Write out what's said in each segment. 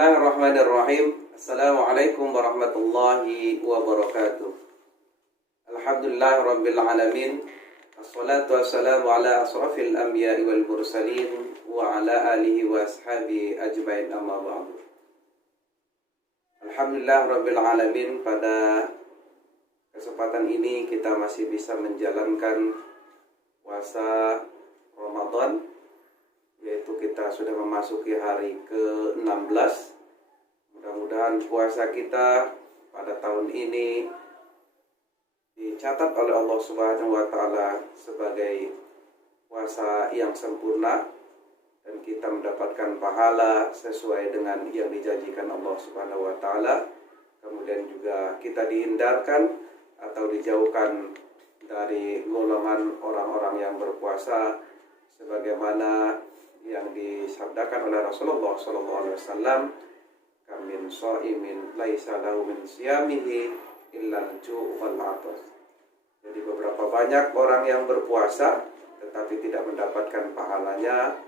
Bismillahirrahmanirrahim. Assalamualaikum warahmatullahi wabarakatuh. Alhamdulillah rabbil alamin. Assalatu wassalamu ala asrafil anbiya'i wal mursalin wa ala alihi wa ashabihi ajmain, amma ba'du. Alhamdulillah rabbil alamin, pada kesempatan ini kita masih bisa menjalankan puasa Ramadan, yaitu kita sudah memasuki hari ke-16. Mudah-mudahan puasa kita pada tahun ini dicatat oleh Allah Subhanahu wa taala sebagai puasa yang sempurna dan kita mendapatkan pahala sesuai dengan yang dijanjikan Allah Subhanahu wa taala. Kemudian juga kita dihindarkan atau dijauhkan dari golongan orang-orang yang berpuasa sebagaimana yang disabdakan oleh Rasulullah SAW, "Kamin shaimin laisa lahu min siyamihi illa al-ju' wal 'atash." Jadi beberapa banyak orang yang berpuasa tetapi tidak mendapatkan pahalanya,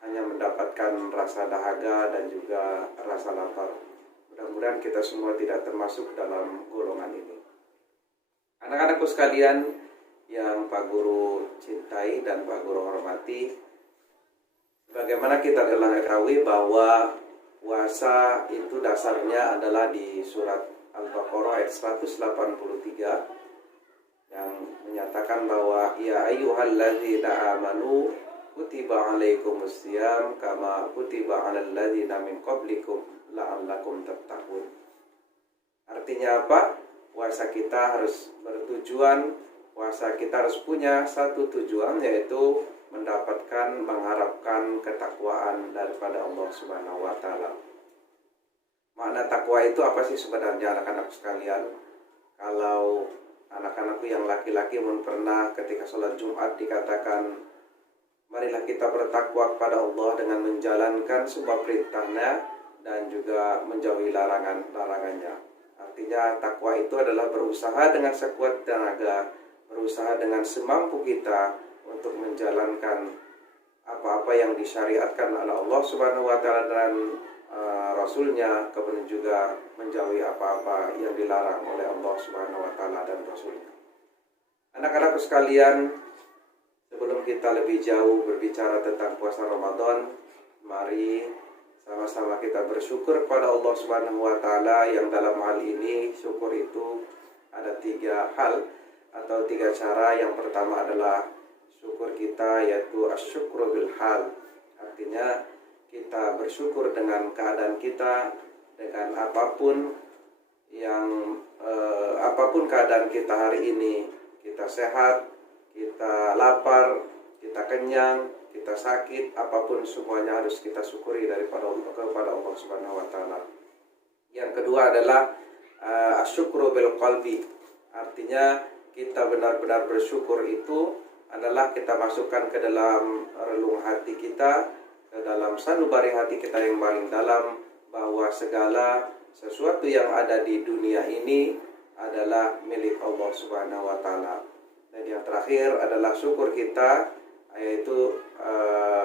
hanya mendapatkan rasa dahaga dan juga rasa lapar. Mudah-mudahan kita semua tidak termasuk dalam golongan ini. Anak-anakku sekalian yang Pak Guru cintai dan Pak Guru hormati, bagaimana kita telah ketahui bahwa puasa itu dasarnya adalah di surat Al-Baqarah ayat 183 yang menyatakan bahwa ya ayyuhalladzina amanu kutiba alaikumusiyam kama kutiba alal ladzina min qablikum la'allakum tattaqun. Artinya apa? Puasa kita harus bertujuan, puasa kita harus punya satu tujuan, yaitu mendapatkan, mengharapkan ketakwaan daripada Allah Subhanahu wa taala. Makna takwa itu apa sih sebenarnya, anak-anak sekalian? Kalau anak-anakku yang laki-laki pun pernah ketika sholat Jumat dikatakan, marilah kita bertakwa kepada Allah dengan menjalankan semua perintahnya dan juga menjauhi larangannya. Artinya takwa itu adalah berusaha dengan sekuat tenaga, berusaha dengan semampu kita untuk menjalankan apa-apa yang disyariatkan oleh Allah Subhanahu wa taala dan Rasulnya, kemudian juga menjauhi apa-apa yang dilarang oleh Allah Subhanahu wa taala dan Rasulnya. Anak-anakku sekalian, sebelum kita lebih jauh berbicara tentang puasa Ramadan, mari sama-sama kita bersyukur kepada Allah Subhanahu wa taala, yang dalam hal ini syukur itu ada 3 hal atau 3 cara. Yang pertama adalah syukur kita yaitu asyukru bil hal. Artinya kita bersyukur dengan keadaan kita, dengan apapun keadaan kita hari ini. Kita sehat, kita lapar, kita kenyang, kita sakit, apapun semuanya harus kita syukuri kepada Allah Subhanahu wa taala. Yang kedua adalah asyukru bil qalbi. Artinya kita benar-benar bersyukur itu adalah kita masukkan ke dalam relung hati kita, ke dalam sanubari hati kita yang paling dalam, bahwa segala sesuatu yang ada di dunia ini adalah milik Allah Subhanahu wa taala. Dan yang terakhir adalah syukur kita, yaitu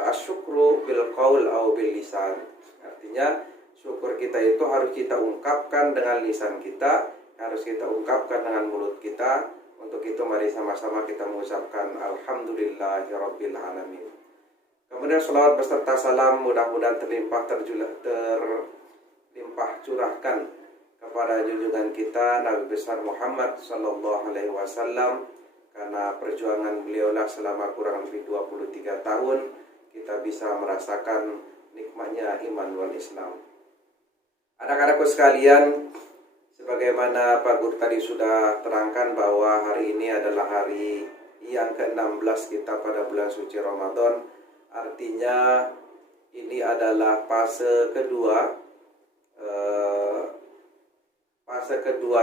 asyukru bil qaul au bil lisan. Artinya syukur kita itu harus kita ungkapkan dengan lisan kita, harus kita ungkapkan dengan mulut kita. Untuk itu mari sama-sama kita mengucapkan alhamdulillahirabbil alamin. Kemudian selawat beserta salam mudah-mudahan terlimpah curahkan kepada junjungan kita Nabi besar Muhammad sallallahu alaihi wasallam, karena perjuangan beliaulah selama kurang lebih 23 tahun kita bisa merasakan nikmatnya iman wal Islam. Anak-anakku sekalian, sebagaimana Pak Guru tadi sudah terangkan bahwa hari ini adalah hari yang ke-16 kita pada bulan suci Ramadan. Artinya ini adalah fase kedua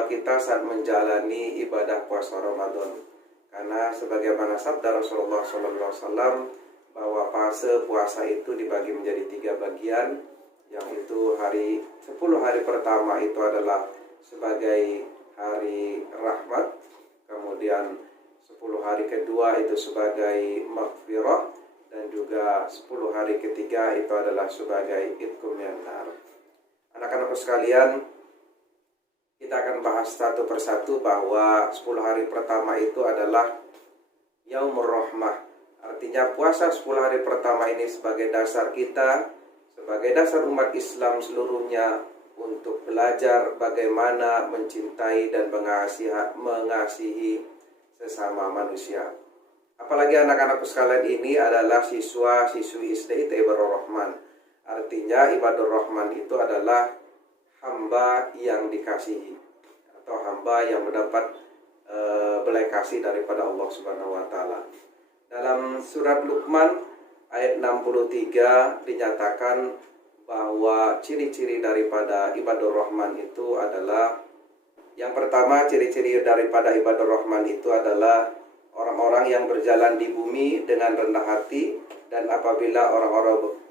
kita saat menjalani ibadah puasa Ramadan. Karena sebagaimana sabda Rasulullah SAW bahwa fase puasa itu dibagi menjadi 3 bagian, yang itu 10 hari pertama itu adalah sebagai hari rahmat, kemudian 10 hari kedua itu sebagai maghfirah, dan juga 10 hari ketiga itu adalah sebagai itqum minan nar. Anak-anakku sekalian, kita akan bahas satu persatu bahwa 10 hari pertama itu adalah Yaumur Rahmah. Artinya puasa 10 hari pertama ini sebagai dasar kita, sebagai dasar umat Islam seluruhnya untuk belajar bagaimana mencintai dan mengasihi sesama manusia. Apalagi anak-anakku sekalian ini adalah siswa-siswi SD Ibadur Rahman. Artinya Ibadur Rahman itu adalah hamba yang dikasihi atau hamba yang mendapat belas kasih daripada Allah Subhanahu wa taala. Dalam surat Luqman ayat 63 dinyatakan bahwa ciri-ciri daripada Ibadur Rahman itu adalah, yang pertama, ciri-ciri daripada Ibadur Rahman itu adalah orang-orang yang berjalan di bumi dengan rendah hati, dan apabila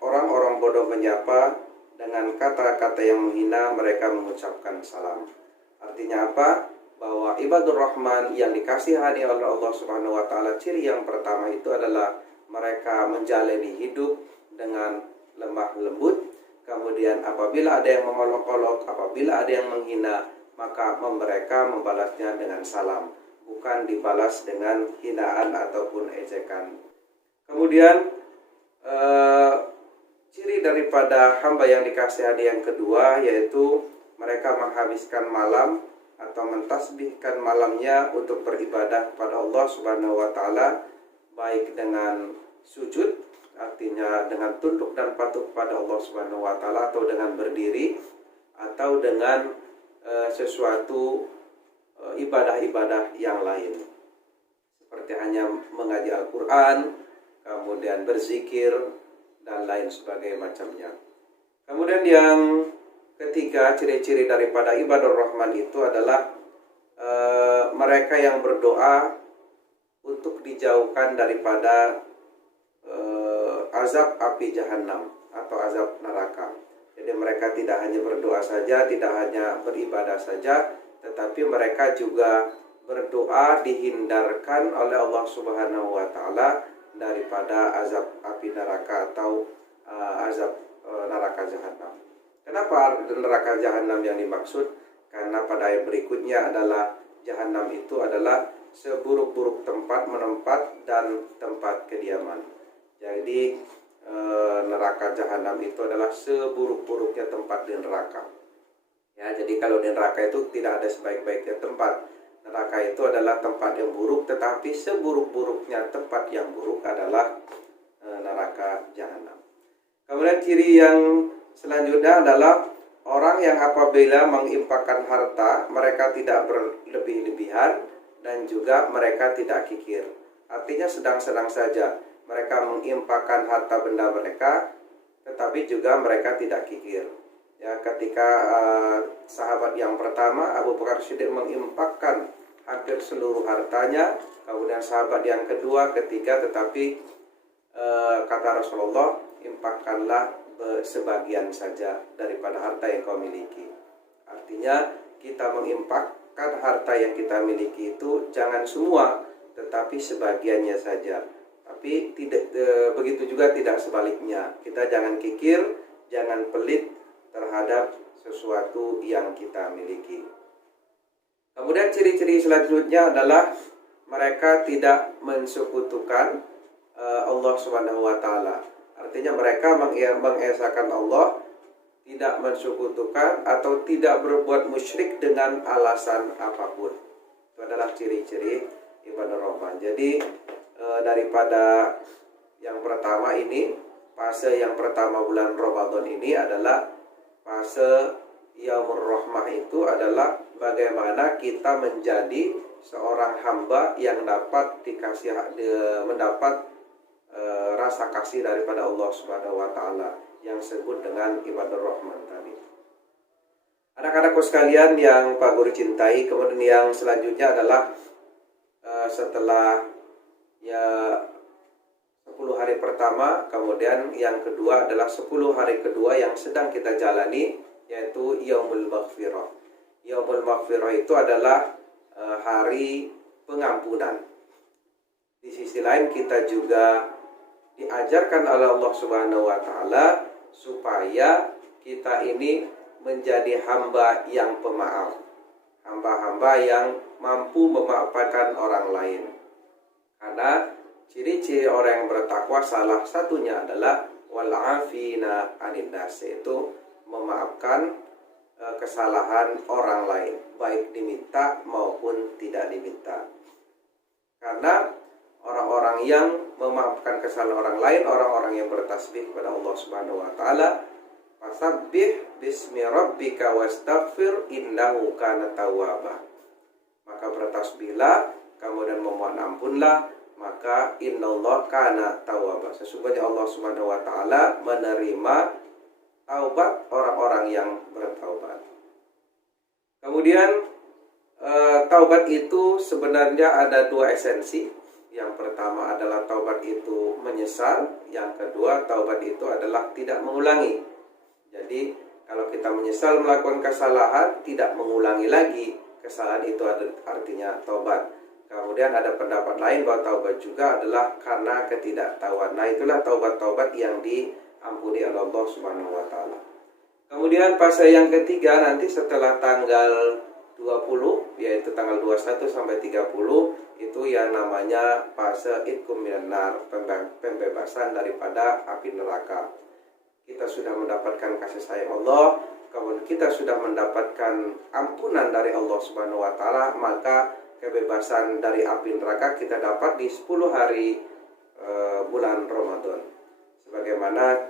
orang-orang bodoh menyapa dengan kata-kata yang menghina, mereka mengucapkan salam. Artinya apa? Bahwa Ibadur Rahman yang dikasihani oleh Allah Subhanahu wa taala, ciri yang pertama itu adalah mereka menjalani hidup dengan lemah lembut. Kemudian apabila ada yang mengolok-olok, apabila ada yang menghina, maka mereka membalasnya dengan salam, bukan dibalas dengan hinaan ataupun ejekan. Kemudian ciri daripada hamba yang dikasihani yang kedua yaitu mereka menghabiskan malam atau mentasbihkan malamnya untuk beribadah kepada Allah Subhanahu wa taala, baik dengan sujud, artinya dengan tunduk dan patuh kepada Allah Subhanahu wa taala, atau dengan berdiri, atau dengan sesuatu ibadah-ibadah yang lain, seperti hanya mengaji Al-Quran, kemudian berzikir, dan lain sebagainya macamnya. Kemudian yang ketiga, ciri-ciri daripada Ibadur Rahman itu adalah mereka yang berdoa untuk dijauhkan daripada azab api jahanam atau azab neraka. Jadi mereka tidak hanya berdoa saja, tidak hanya beribadah saja, tetapi mereka juga berdoa dihindarkan oleh Allah Subhanahu wa taala daripada azab api neraka atau azab neraka jahanam. Kenapa neraka jahanam yang dimaksud? Karena pada ayat berikutnya adalah jahanam itu adalah seburuk-buruk tempat menempat dan tempat kediaman. Jadi neraka jahanam itu adalah seburuk-buruknya tempat di neraka. Ya, jadi kalau di neraka itu tidak ada sebaik-baiknya tempat. Neraka itu adalah tempat yang buruk, tetapi seburuk-buruknya tempat yang buruk adalah neraka jahanam. Kemudian ciri yang selanjutnya adalah orang yang apabila menginfakkan harta, mereka tidak berlebih-lebihan dan juga mereka tidak kikir. Artinya sedang-sedang saja mereka menginfakkan harta benda mereka, tetapi juga mereka tidak kikir. Ya, ketika sahabat yang pertama Abu Bakar Siddiq menginfakkan hampir seluruh hartanya, kemudian sahabat yang kedua, ketiga, tetapi kata Rasulullah, infakkanlah sebagian saja daripada harta yang kau miliki. Artinya kita menginfakkan harta yang kita miliki itu jangan semua, tetapi sebagiannya saja. Tapi tidak begitu juga tidak sebaliknya. Kita jangan kikir, jangan pelit terhadap sesuatu yang kita miliki. Kemudian ciri-ciri selanjutnya adalah mereka tidak mensekutukan Allah Subhanahu wa taala. Artinya mereka mengesahkan Allah, tidak mensekutukan atau tidak berbuat musyrik dengan alasan apapun. Itu adalah ciri-ciri Ibadur Rahman. Jadi daripada yang pertama ini, fase yang pertama bulan Ramadan ini adalah fase Yaumur Rahmah. Itu adalah bagaimana kita menjadi seorang hamba yang dapat mendapat rasa kasih daripada Allah Subhanahu wa taala yang disebut dengan Ibadur Rahman tadi. Anak-anakku sekalian yang Pak Guru cintai, kemudian yang selanjutnya adalah setelah 10 hari pertama, kemudian yang kedua adalah 10 hari kedua yang sedang kita jalani, yaitu Yaumul Maghfirah. Yaumul Maghfirah itu adalah hari pengampunan. Di sisi lain kita juga diajarkan oleh Allah Subhanahu wa taala supaya kita ini menjadi hamba yang pemaaf, hamba-hamba yang mampu memaafkan orang lain. Karena ciri-ciri orang yang bertakwa salah satunya adalah wal'afina 'anil nas, itu memaafkan kesalahan orang lain, baik diminta maupun tidak diminta. Karena orang-orang yang memaafkan kesalahan orang lain, orang-orang yang bertasbih kepada Allah Subhanahu wa taala, fasabbih bismi rabbika wastaghfir innahu kana tawwaba. Maka bertasbihlah, kemudian memohon ampunlah, maka innallaha kana tawwaba. Sesungguhnya Allah Subhanahu wa taala menerima taubat orang-orang yang bertaubat. Kemudian taubat itu sebenarnya ada dua esensi. Yang pertama adalah taubat itu menyesal, yang kedua taubat itu adalah tidak mengulangi. Jadi kalau kita menyesal melakukan kesalahan, tidak mengulangi lagi kesalahan, itu artinya taubat. Kemudian ada pendapat lain bahwa taubat juga adalah karena ketidaktahuan. Nah, itulah taubat-taubat yang diampuni oleh Allah Subhanahu wa taala. Kemudian fase yang ketiga nanti setelah tanggal 20, yaitu tanggal 21 sampai 30, itu yang namanya fase itqum minan nar, pembebasan daripada api neraka. Kita sudah mendapatkan kasih sayang Allah, kemudian kita sudah mendapatkan ampunan dari Allah Subhanahu wa taala, maka kebebasan dari api neraka kita dapat di 10 hari bulan Ramadan. Sebagaimana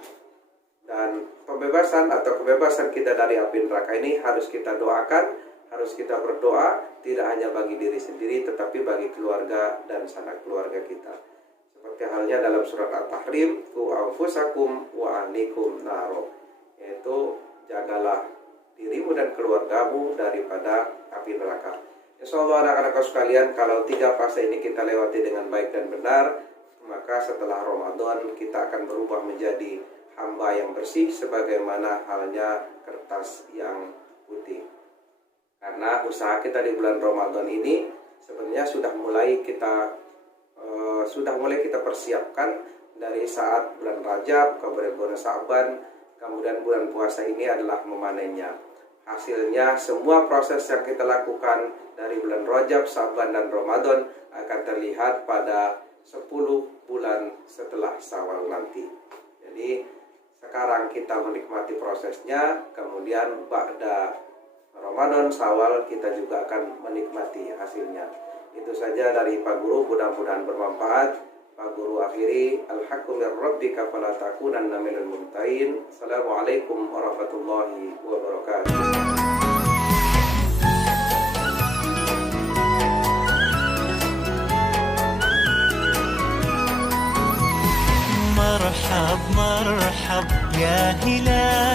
dan pembebasan atau kebebasan kita dari api neraka ini harus kita doakan, harus kita berdoa, tidak hanya bagi diri sendiri tetapi bagi keluarga dan sanak keluarga kita. Seperti halnya dalam surat At-Tahrim, ku anfusakum wa ahlikum naro, yaitu jagalah dirimu dan keluargamu daripada api neraka. Insyaallah anak-anak sekalian, kalau 3 fase ini kita lewati dengan baik dan benar, maka setelah Ramadan kita akan berubah menjadi hamba yang bersih sebagaimana halnya kertas yang putih. Karena usaha kita di bulan Ramadan ini sebenarnya sudah mulai kita persiapkan dari saat bulan Rajab, kemudian bulan Sa'ban, kemudian bulan puasa ini adalah memanennya. Hasilnya semua proses yang kita lakukan dari bulan Rajab, Sa'ban dan Ramadan akan terlihat pada 10 bulan setelah Syawal nanti. Jadi sekarang kita menikmati prosesnya, kemudian ba'da Ramadan, Syawal kita juga akan menikmati hasilnya. Itu saja dari Pak Guru, mudah-mudahan bermanfaat. Pak Guru akhiri, al-haqqu mir rabbika fala takunanna minal mumtarin. Assalamualaikum warahmatullahi wabarakatuh. مرحب مرحب يا هلال